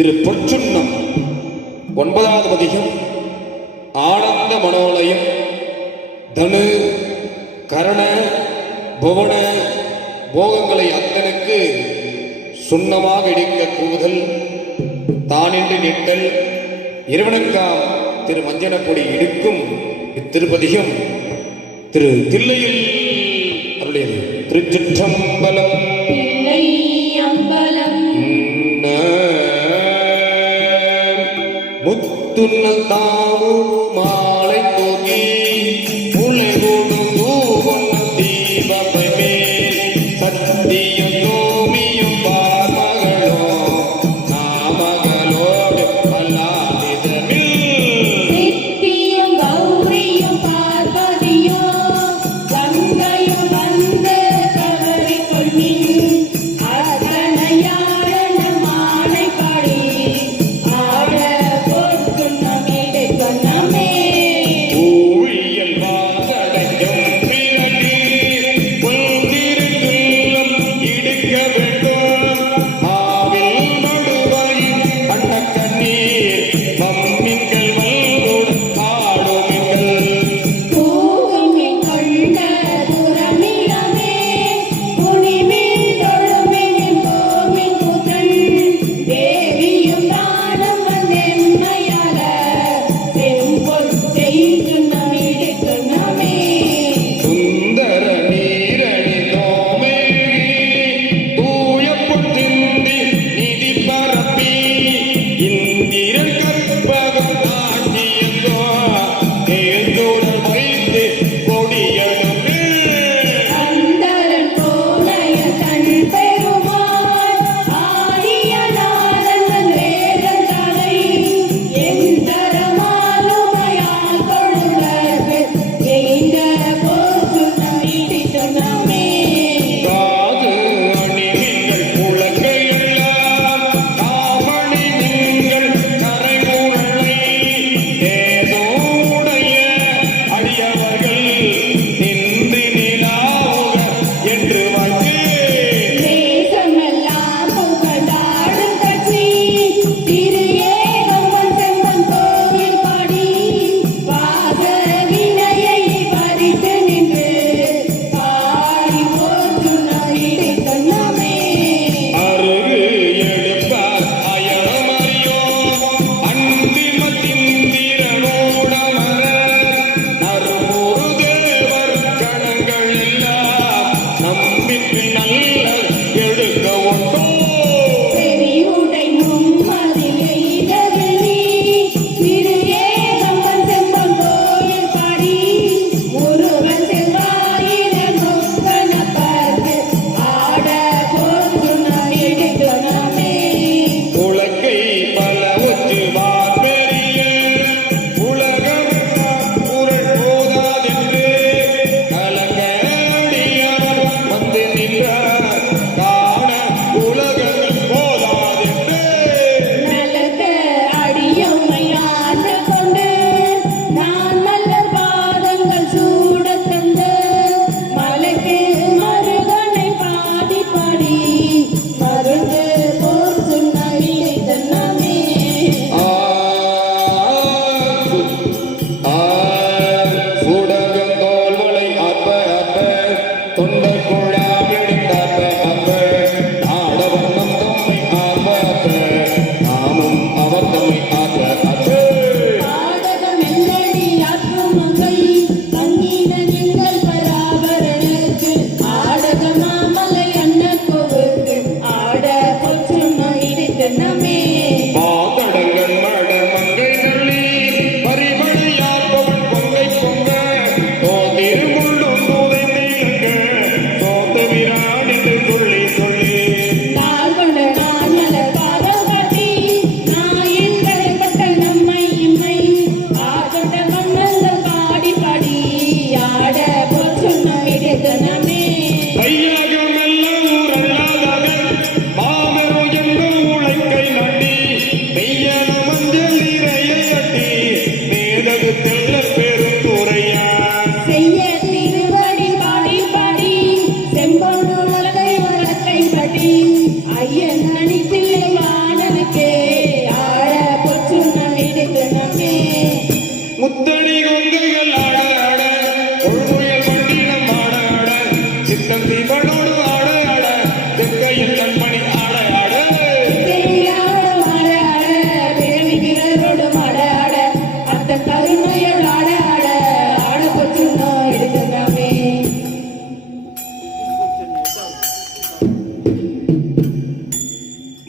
திரு பொற்சுன்னம் 9வது பதிகம். ஆனந்த மனோலயம் தனு கரண புவன போகங்களை அத்தனுக்கு சுண்ணமாக இடிக்க கூதல் தானின்றி நிட்டல் இறைவனுக்காம் திரு மஞ்சனப்பொடி இடுக்கும் இத்திருப்பதிகம் திரு தில்லையில் அருளியது. திருச்சிற்றம்பலம். முத்துன்னல் தாமும் மாலை தூக்கி முளை கொடுங்கூவன் தீபமை மேல் சத்தியம் நோமியும் பார்மகளோ நாமகளோடு பல்லாதிதமில் நித்தியம் கௌரியும் பார்வதியோ கங்கையும் வந்து கவரி கொள்மின் அத்தனையாளன மாலை பாடி ஆட பொற்சுன்னமிடு கண்ணமே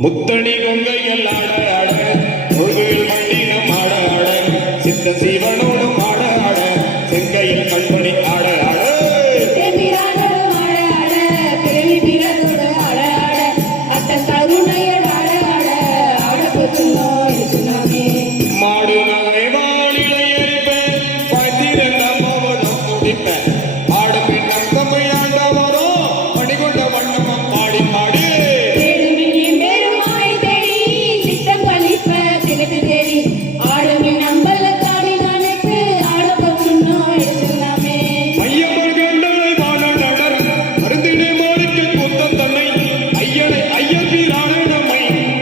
முத்தணி கொங்கையில் ஆட ஆட முழுவில் மண்டினம் ஆட ஆட சித்த சீவனோடும் ஆட ஆட செங்கையில் கண்மணி ஆட ஆட பிரானோடும் ஆட ஆட பிறவி பிறதோடு ஆட ஆட அத்தன் கருணையர் ஆட ஆட ஆட போச்சுனோ இருக்குனாமே மாடு நகை வாழிலை எரிப்பேன் பதிரந்த மவனம் துடிப்பேன் ஆடும் என் அங்கமை ஆண்டவரோ மணிகொண்ட வண்ணமம் பாடி பாடி தேடுமின் பெருமாய் தேடி சித்தம் கழிப்ப திகட்டு தேடி ஆடுமின் அம்பலத்தாடி நானுக்கு ஆட போச்சுனோ இருக்குனாமே ஐயமர் கண்டனை வாழ நடர் மருந்தினை மாறிக்கு கூத்தம் தன்னை ஐயனை ஐயர் வீரான நம்மை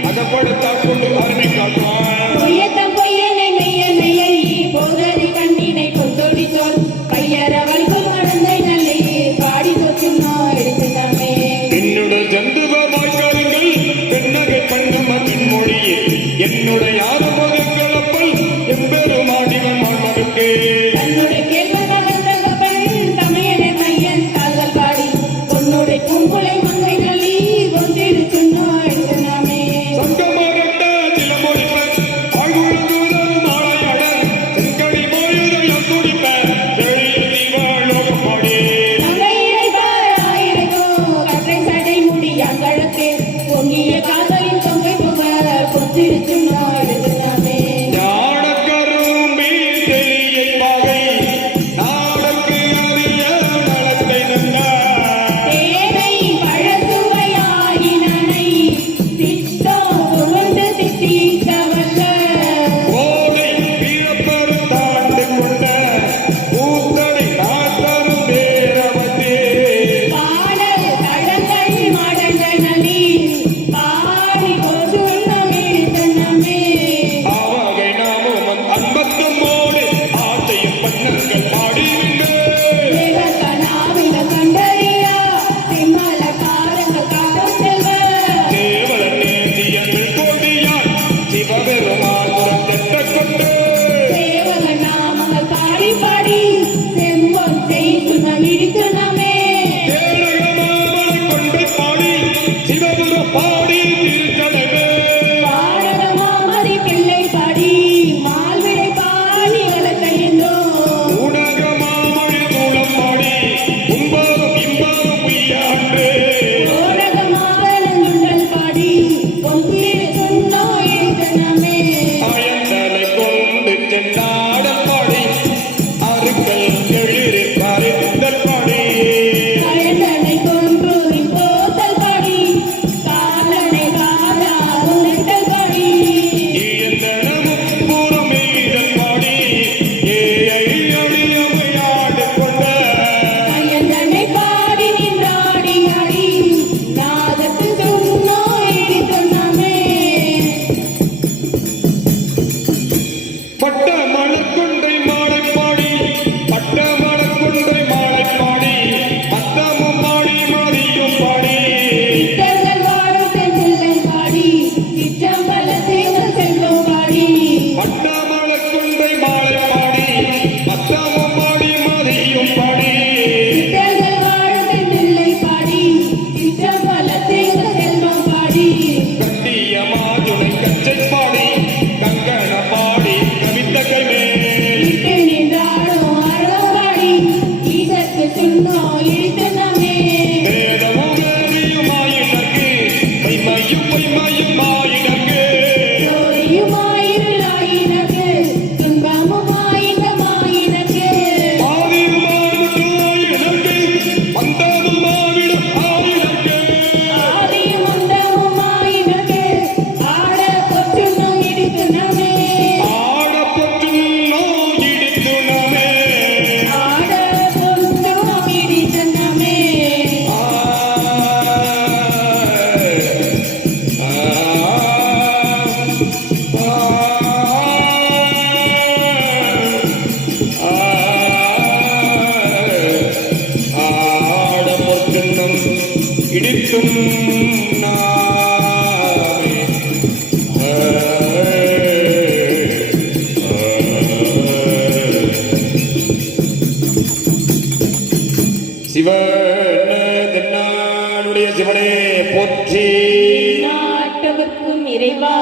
அகப்படுத்தாக் கொண்டு அருமை காட்டான் பொய்யத்தம் பொய்யனை மெய்யனையை போதறி கண்ணினை கொத்தொடி சொல் கையற வல்பு மடந்தை நல்லை பாடி போச்சுனோ இருக்குனாமே என்னுடைய ஜந்துவ வாய்க்காரங்கள் பெண்ணகை பண்ணம பெண்மொழியே என்னுடைய ஆறுமுகங்கள் அப்பல் எம்பெருமாடிவன் மகனுக்கே தன்னுடைய கேள்வனாக தகப்பன் தமையனை மையன் தாழ்கள் பாடி உன்னுடைய கும்புளை மங்கை நல்லி ஒன்றிருச்சுன்னோ இருக்குனாமே சங்கமகண்ட சிலமொழிப்பன் ஆழ்வுழுதுவரும் மாலையடன் செங்கடி மோயுதயம் துடிப்ப செழியில் தீவாளோகம் பாடி மங்கையிடை பார் ஆயிரக்கோ கற்றை சடை முடி அங்கழக்கே பொங்கிய காதலின் தொங்கை புக கொத்திருச்சுன்னோ இருக்குனாமே ஞானக்கரும்பி தெளியை பாகை நாடக்கு அறிய நலத்தை நன்றார் தேனை பழசுவையாயினனை திட்டோ உருண்டு திட்டிக்கவல்ல கோடை வீரப்பெரு தாண்டு கொண்ட பூத்தனை நாட்டரும் பேரவத்தே பாடல் தடங்கள் மாடங்கள் நலி பாடி கொசுண்ணம் இழுத்தனமே ஆவகை நாமும் அன்பத்துமோடு ஆசையும் பண்ணங்கள் பாடிவிங்க தேவகனாவில கண்டறியா சிம்மல காரங்க காட்டும் செல்வ தேவலன் நேசியங்கள் கோடியார் சிவபெருமான் புறத்தெட்ட கொண்டு தேவகனாமங்கள் பாடி பாடி செம்பொன் செய்துணம் இடித்துணமே தேடகமாமலை கொண்டை பாடி சிவபுரம் பாடி திருச்சடைவே பாடகமாமதி பிள்ளை பாடி மால்விடை பாடி வளர்க்கையின்றோ ஊடகமாமழி மூலம் பாடி உம்பாலும் இம்பாலும் உய்யான்று ஓடகமாவலங்குண்டல் பாடி பொங்கிரு சுண்ணோ இடித்துணமே ஆயந்தலை கொண்டு சென்றாடல் பாடி அருக்கல் எழிறு கருந்தல் பாடி கயந்தனை கொன்று போத்தல் பாடி காலனை காதா உணர்த்தல் பாடி இயந்தனமும் பூரமீதல் பாடி ஏயை அழியமையாடு கொண்ட கயந்தனை பாடி நின்றாடி ஆடி நாதத்து சுண்ணோ இடித்துணமே பட்ட மலர்கொண்டை மாலை பாடி பட்ட மலர்கொண்டை மாலை பாடி அத்தமும் பாடி மதியும் பாடி சித்தர்கள் வாழும் செந்தில்லை பாடி சிற்றம்பல சேவல் செல்வம் பாடி பட்ட மலர்கொண்டை மாலை பாடி அத்தமும் பாடி மதியும் பாடி சித்தர்கள் வாழும் செந்தில்லை பாடி சிற்றம்பல சேவல் செல்வம் பாடி கட்டிய மாதுளை கச்சை பாடி கங்கண பாடி கவித்த கைமேல் இட்டு நின்றாடும் அறம் பாடி ஈசற்கு சுண்ணோ இடித்துணமே வேதமும் வேதியுமாயினர்க்கு மைமையும் பொய்மையுமாயினர்க்கு ஜோதியுமாயிருளாயினக்கு துன்பமுமாயினமாயினக்கு ஆதியுமாயினர்க்கு மந்தமுமாவிடும் ஆயினர்க்கு ஆதியும் அந்தமுமாயினக்கு ஆட பொற்றுண்ணோ இடித்துணமே ஆடப்பொற்றும் நோயிடித்துணமே ஆட பொற்றுண்ணோ இடித்துணமே ஆடப்பொற்றும் இடித்தும் நாமே சிவனுடைய சிவனே போற்றி நாட்டவர் இறைவா